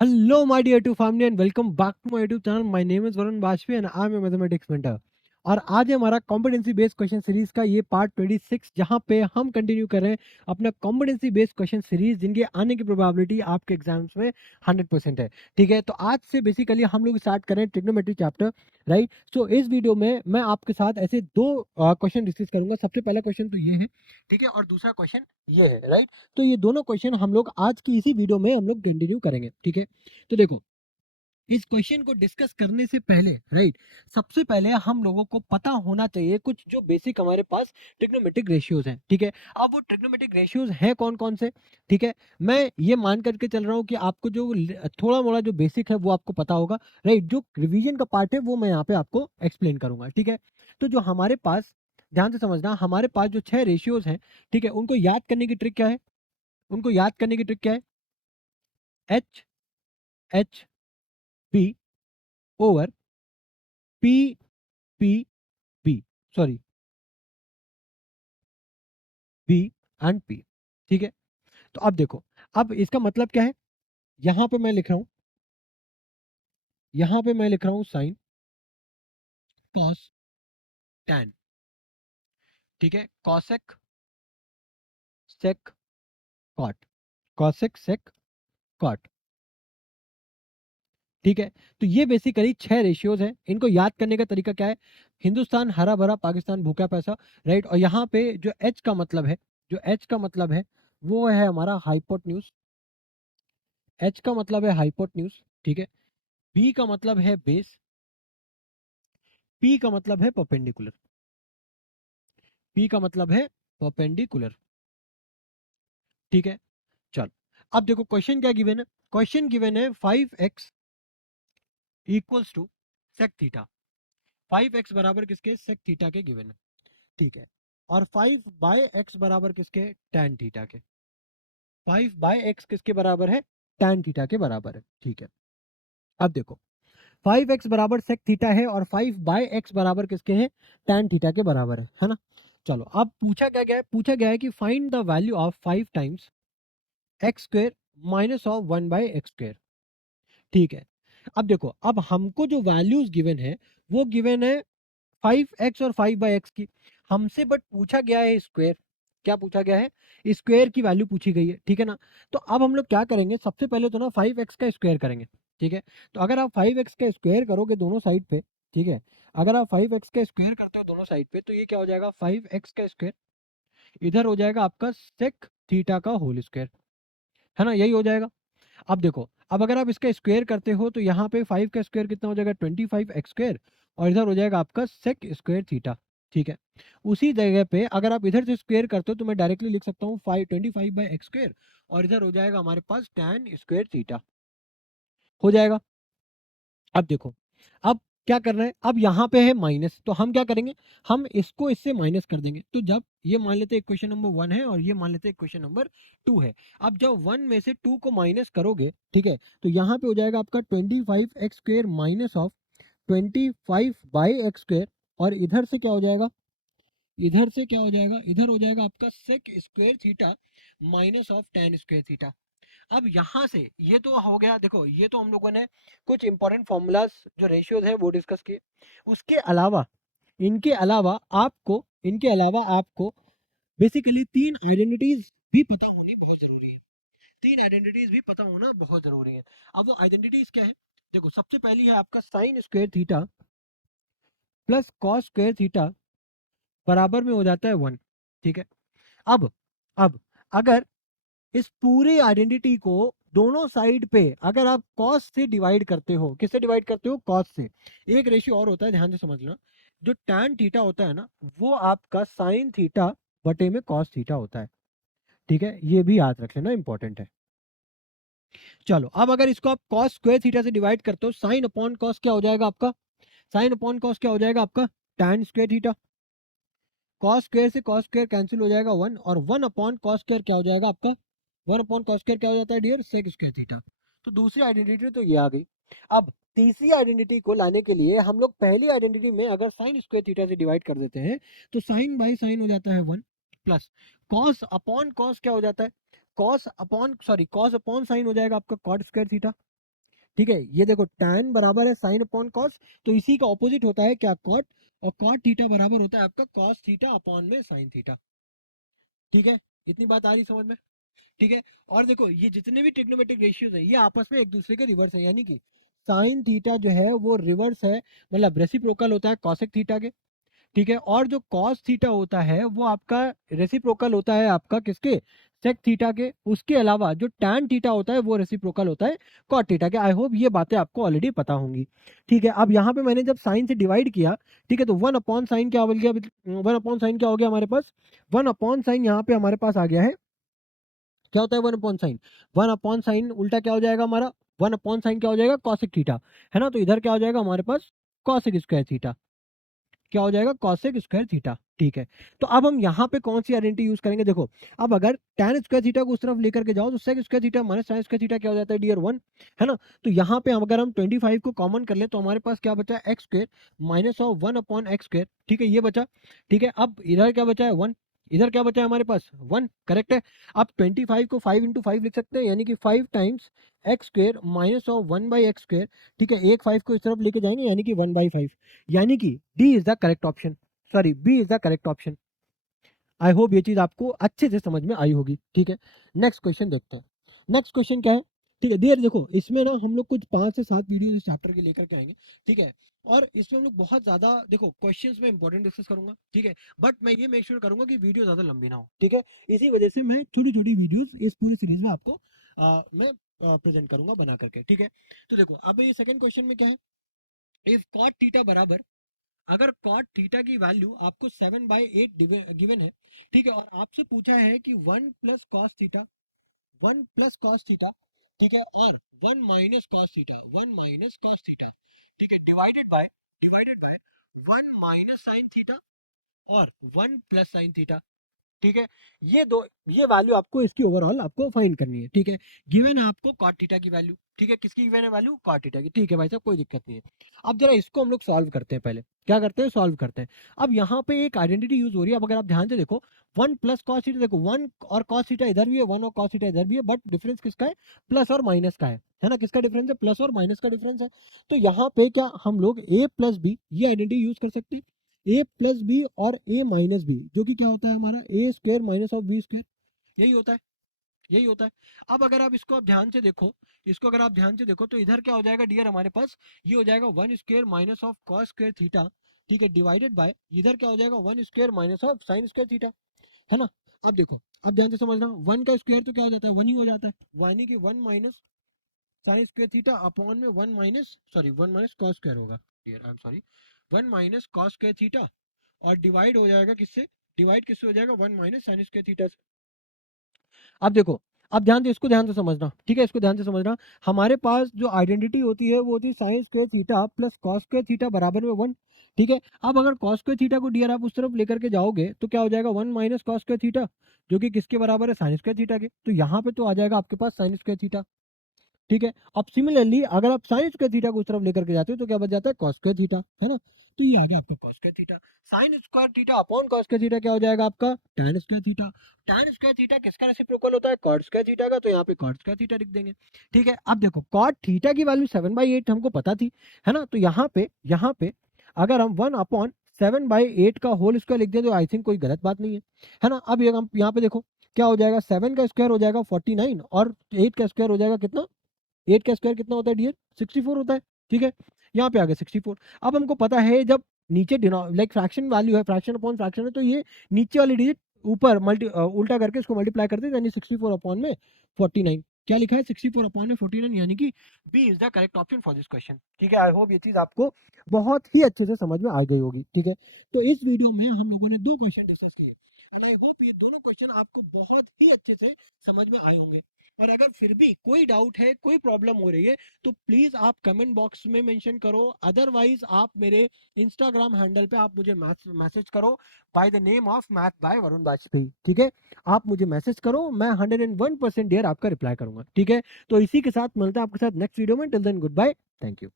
Hello, my dear to family, and welcome back to my YouTube channel. My name is Varun Bajpayee and I am a mathematics mentor. और आज है हमारा competency based question series का ये part 26, जहां पे हम continue कर रहे हैं अपना कॉम्पिटेंसी बेस्ड क्वेश्चन सीरीज, जिनके आने की प्रोबेबिलिटी आपके एग्जाम्स में 100% है। ठीक है, तो आज से बेसिकली हम लोग स्टार्ट कर रहे हैं ट्रिग्नोमेट्री चैप्टर, राइट। सो इस वीडियो में मैं आपके साथ ऐसे दो क्वेश्चन डिस्कस करूंगा। सबसे पहला क्वेश्चन तो ये है, ठीक है, और दूसरा क्वेश्चन ये है, राइट। तो ये दोनों क्वेश्चन हम लोग आज की इसी वीडियो में हम लोग कंटिन्यू करेंगे। ठीक है, तो देखो, इस क्वेश्चन को डिस्कस करने से पहले, राइट, सबसे पहले हम लोगों को पता होना चाहिए कुछ जो बेसिक हमारे पास ट्रिग्नोमेट्रिक रेशियोज हैं। ठीक है, अब वो ट्रिग्नोमेट्रिक रेशियोज हैं कौन कौन से। ठीक है, मैं ये मान करके चल रहा हूँ कि आपको जो थोड़ा मोड़ा जो बेसिक है वो आपको पता होगा, राइट। जो रिवीजन का पार्ट है वो मैं यहाँ पे आपको एक्सप्लेन करूंगा। ठीक है, तो जो हमारे पास, ध्यान से समझना, हमारे पास जो 6 रेशियोज हैं, ठीक है, उनको याद करने की ट्रिक क्या है, उनको याद करने की ट्रिक क्या है, H H P over P P B, sorry, B and P. ठीक है, तो अब देखो, अब इसका मतलब क्या है, यहां पे मैं लिख रहा हूं, यहां पे मैं लिख रहा हूं साइन कॉस टैन। ठीक है, cosec sec cot, cosec sec cot. ठीक है, तो ये बेसिकली 6 रेशियोज हैं। इनको याद करने का तरीका क्या है, हिंदुस्तान हरा भरा, पाकिस्तान भूखा पैसा, राइट। और यहाँ पे जो एच का मतलब है, जो एच का मतलब है वो है हमारा हाइपोटेन्यूज, एच का मतलब है हाइपोटेन्यूज। ठीक है, बी का मतलब है बेस, पी का मतलब है परपेंडिकुलर, पी का मतलब है परपेंडिकुलर। ठीक है, चलो, अब देखो क्वेश्चन क्या गिवन है, क्वेश्चन गिवन है 5x equals to sec theta. 5x बराबर किसके, सेक थीटा के गिवन है। ठीक है, और 5/x बराबर किसके, tan थीटा के। 5/x किसके बराबर है, tan थीटा के बराबर है। ठीक है, अब देखो, 5x बराबर सेक थीटा है और 5/x बराबर किसके है, tan थीटा के बराबर है ना। चलो, अब पूछा क्या गया है, पूछा गया है कि find the value of 5 times x square minus of 1/x²। ठीक है, अब देखो, अब हमको जो वैल्यूज गिवन है वो गिवन है 5x और 5/x की, हमसे बट पूछा गया है स्क्वायर। क्या पूछा गया है, स्क्वायर की वैल्यू पूछी गई है। ठीक है ना, तो अब हम लोग क्या करेंगे, सबसे पहले तो ना 5x का स्क्वायर करेंगे। ठीक है, तो अगर आप 5x का स्क्वायर करोगे दोनों साइड पे, ठीक है, अगर आप 5x का स्क्वायर करते हो दोनों साइड पे, तो ये क्या हो जाएगा, 5x का स्क्वायर इधर हो जाएगा आपका सेक थीटा का होल स्क्वायर, है ना, यही हो जाएगा। अब देखो, अब अगर आप इसका स्क्वायर करते हो तो यहाँ पे 5 का स्क्वायर कितना हो जाएगा, 25x², और इधर हो जाएगा आपका सेक स्क्वायर थीटा। ठीक है, उसी जगह पे अगर आप इधर से स्क्वायर करते हो तो मैं डायरेक्टली लिख सकता हूँ 25/x², और इधर हो जाएगा हमारे पास tan स्क्वायर थीटा, हो जाएगा। अब देखो, अब क्या करना है, अब यहाँ पे है माइनस, तो हम क्या करेंगे, हम इसको इससे माइनस कर देंगे। तो जब ये मान लेते हैं इक्वेशन नंबर 1 है और ये मान लेते हैं इक्वेशन नंबर 2 है, अब जब 1 में से 2 को माइनस करोगे, ठीक है, तो यहाँ पे हो जाएगा आपका 25x² माइनस ऑफ 25/x², और इधर से क्या हो जाएगा, इधर से क्या हो जाएगा, इधर हो जाएगा आपका sec square theta minus of tan square theta. अब यहाँ से ये तो हो गया, देखो ये तो हम लोगों ने कुछ इंपॉर्टेंट फॉर्मूलाज जो रेशियोज है वो डिस्कस किए। उसके अलावा, इनके अलावा आपको, इनके अलावा आपको बेसिकली 3 आइडेंटिटीज भी पता होनी बहुत जरूरी है। 3 आइडेंटिटीज भी पता होना बहुत जरूरी है। अब वो आइडेंटिटीज क्या है, देखो, सबसे पहली है आपका sign square theta plus cos square theta बराबर में हो जाता है 1। ठीक है, अब अब अगर इस पूरी आइडेंटिटी को दोनों साइड पे अगर आप कॉस से डिवाइड करते हो, किससे डिवाइड करते हो, कॉस से। एक रेशियो और होता है, ध्यान से समझना, जो tan थीटा होता है ना, वो आपका साइन थीटा बटे में कॉस थीटा होता है। ठीक है, ये भी याद रख लेना, इंपॉर्टेंट है। चलो, अब अगर इसको आप कॉस स्क्वायर थीटा से डिवाइड करते हो, साइन अपॉन कॉस क्या हो जाएगा आपका, साइन अपॉन कॉस क्या हो जाएगा आपका, tan square theta. Cos square से कॉस स्क्वायर कैंसिल हो जाएगा 1, और 1 अपॉन कॉस स्क्वायर क्या हो जाएगा आपका, 1 अपॉन कॉस स्क्वायर क्या हो जाता है डियर, सेक स्क्वायर थीटा। तो दूसरी आइडेंटिटी तो ये आ गई। अब तीसरी आइडेंटिटी को लाने के लिए हम लोग पहली आइडेंटिटी में अगर साइन स्क्वायर थीटा से डिवाइड कर देते हैं, तो साइन बाई साइन हो जाता है 1, प्लस कॉस अपॉन कॉस क्या हो जाता है, cos upon, sorry, cos upon sine हो जाएगा आपका कॉट स्क्वायर थीटा। ठीक है, ये देखो tan बराबर है साइन अपॉन कॉस, तो इसी का ऑपोजिट होता है क्या, कॉट, और कॉट थीटा बराबर होता है आपका कॉस थीटा अपॉन में साइन थीटा। ठीक है, इतनी बात आ रही समझ में? ठीक है, और देखो ये जितने भी ट्रिग्नोमेट्रिक रेशियोज है ये आपस में एक दूसरे के रिवर्स है, यानी कि साइन थीटा जो है वो रिवर्स है, मतलब रेसिप्रोकल होता है कॉसेक थीटा के। ठीक है, और जो कॉस थीटा होता है वो आपका रेसिप्रोकल होता है आपका किसके, सेक थीटा के। उसके अलावा जो टैन थीटा होता है वो रेसिप्रोकल होता है कॉट थीटा के। आई होप ये बातें आपको ऑलरेडी पता होंगी। ठीक है, अब यहाँ पे मैंने जब साइन से डिवाइड किया, ठीक है, तो वन अपॉन साइन क्या हो गया, वन अपॉन साइन क्या हो गया हमारे पास, वन अपॉन साइन यहाँ पे हमारे पास आ गया है, क्या होता है one upon sine, one upon sine उल्टा क्या हो जाएगा हमारा, वन अपॉन साइन क्या हो जाएगा कॉसेक थीटा, है ना, तो इधर क्या हो जाएगा हमारे पास कॉसेक स्क्वायर थीटा, क्या हो जाएगा कॉसेक स्क्वायर थीटा। ठीक है, तो अब हम यहाँ पे कौन सी आइडेंटिटी यूज करेंगे, देखो अब अगर tan स्क्वायर थीटा को उस तरफ लेकर के जाओ तो sec square theta minus tan square theta क्या हो जाता है डियर वन, है ना। तो यहाँ पे अगर हम 25 को कॉमन कर ले तो हमारे पास क्या बचा है x square minus of one upon x square. ठीक है, ये बचा। ठीक है, अब इधर क्या बचा है वन, इधर क्या बचा है हमारे पास वन, करेक्ट है। अब 25 को 5 × 5 लिख सकते हैं, यानी कि 5 times x square minus of 1/x²। ठीक है, एक 5 को इस तरफ लेके जाएंगे यानी कि 1/5, यानी कि D is the correct option, sorry B is the correct option. I hope ये चीज आपको अच्छे से समझ में आई होगी। ठीक है, नेक्स्ट क्वेश्चन देखते हैं। नेक्स्ट क्वेश्चन क्या है, ठीक है डियर, देखो इसमें ना हम लोग कुछ 5 से 7 वीडियो इस चैप्टर के लेकर के आएंगे। ठीक है, और इसमें हम लोग बहुत ज्यादा देखो क्वेश्चंस में इंपॉर्टेंट डिस्कस करूंगा। ठीक है, बट मैं ये मेक श्योर करूंगा कि वीडियो ज्यादा लंबी ना हो। ठीक है, इसी वजह से मैं छोटी छोटी वीडियोस इस पूरी सीरीज में आपको मैं प्रेजेंट करूंगा बना करके। ठीक है, तो देखो अब ये सेकंड क्वेश्चन में क्या है, इफ कॉट थीटा बराबर, अगर कॉट थीटा की वैल्यू आपको 7/8 गिवन है, ठीक है, और आपसे पूछा है कि 1 plus cos theta, 1 plus cos theta, ठीक है, और 1 minus cos theta, 1 minus cos theta, ठीक है, divided by 1 minus sine theta और 1 प्लस साइन थीटा। ठीक है, ये दो, ये वैल्यू आपको इसकी ओवरऑल आपको फाइंड करनी है। ठीक है, गिवन है आपको कॉट थीटा की वैल्यू, ठीक है, किसकी गिवन है वैल्यू, कॉट थीटा की। ठीक है भाई साहब, कोई दिक्कत नहीं है। अब जरा इसको हम लोग सॉल्व करते हैं, पहले क्या करते हैं सॉल्व करते हैं। अब यहाँ पे एक आइडेंटिटी यूज हो रही है, अब अगर आप ध्यान से देखो 1 प्लस कॉस थीटा, देखो 1 और कॉस थीटा इधर भी है, 1 और कॉस थीटा इधर भी है, बट डिफरेंस किसका है, प्लस और माइनस का है ना, किसका डिफरेंस है, प्लस और माइनस का डिफरेंस है। तो यहाँ पे क्या हम लोग a प्लस बी ये आइडेंटिटी यूज कर सकते हैं, ए प्लस बी और ए माइनस बी, जो कि क्या होता है हमारा A square minus of B square, यही होता है, यही होता है। अब अगर आप इसको ध्यान से देखो, इसको अगर आप ध्यान से देखो तो इधर क्या हो जाएगा डियर हमारे पास, ये हो जाएगा 1 square minus of cos square theta, ठीक है, डिवाइडेड बाय इधर क्या हो जाएगा 1 square minus of sine square theta, है ना। अब देखो, अब ध्यान से समझना, 1 का स्क्वायर तो क्या हो जाता है 1 ही हो जाता है, यानी कि 1 minus sine square theta upon में 1 minus, sorry 1 minus cos square होगा dear, I am sorry, 1 minus cos square theta, और डिवाइड हो जाएगा किससे, डिवाइड किससे हो जाएगा 1 माइनस साइन स्क्वायर थीटा से। अब देखो, अब ध्यान से इसको ध्यान से समझना, ठीक है, इसको ध्यान से समझना। हमारे पास जो आइडेंटिटी होती है वो होती है sign square theta plus cos square theta बराबर में 1। ठीक है, अब अगर कॉस स्क्वायर थीटा को डियर आप उस तरफ लेकर के जाओगे तो क्या हो जाएगा 1 माइनस कॉस स्क्वायर थीटा, जो कि किसके बराबर है साइन स्क्वायर थीटा के, तो यहाँ पे तो आ जाएगा आपके पास साइन स्क्वायर थीटा। ठीक है, अब सिमिलरली अगर आप साइन स्क्वायर थीटा को उस तरफ लेकर के जाते हो तो क्या बच जाता है कॉस स्क्वायर थीटा, है ना। तो ये आ गया आपका cos square theta, sign square theta upon cos square theta क्या हो जाएगा आपका tan square theta. tan square theta किसका रेसिप्रोकल होता है कॉट स्क्वायर थीटा का, तो यहाँ पे कॉट स्क्वायर थीटा लिख देंगे। ठीक है, अब देखो कॉट थीटा की वैल्यू 7/8 हमको पता थी, है ना, तो यहाँ पे अगर हम 1 अपॉन 7/8 का होल स्क्वायर लिख दें तो आई थिंक कोई गलत बात नहीं है ना। अब ये हम यहाँ पे देखो क्या हो जाएगा, 7 का स्क्वायर हो जाएगा 49 और 8 का स्क्वायर हो जाएगा कितना, 8 का स्क्वायर कितना होता है डियर 64 होता है। ठीक है, यहाँ पे आ गया 64। अब हमको पता है जब नीचे लाइक फ्रैक्शन वैल्यू है, फ्रैक्शन अपॉन फ्रैक्शन है, तो ये नीचे वाली डिजिट ऊपर उल्टा करके इसको मल्टीप्लाई करते हैं, यानी 64 अपॉन में 49, क्या लिखा है 64 अपॉन में 49, यानी कि B is the correct option for this question. ठीक है, आई होप ये चीज आपको बहुत ही अच्छे से समझ में आ गई होगी। ठीक है, तो इस वीडियो में हम लोगों ने 2 क्वेश्चन डिस्कस किए, एंड आई होप ये दोनों क्वेश्चन आपको बहुत ही अच्छे से समझ में आए होंगे। और अगर फिर भी कोई डाउट है, कोई प्रॉब्लम हो रही है, तो प्लीज आप कमेंट बॉक्स में मेंशन करो, अदरवाइज आप मेरे इंस्टाग्राम हैंडल पे आप मुझे मैसेज करो by the name of math bye Varun Vajpayee. ठीक है, आप मुझे मैसेज करो, मैं 101% डियर आपका रिप्लाई करूंगा। ठीक है, तो इसी के साथ मिलते हैं आपके साथ नेक्स्ट वीडियो में, till then good bye, thank you.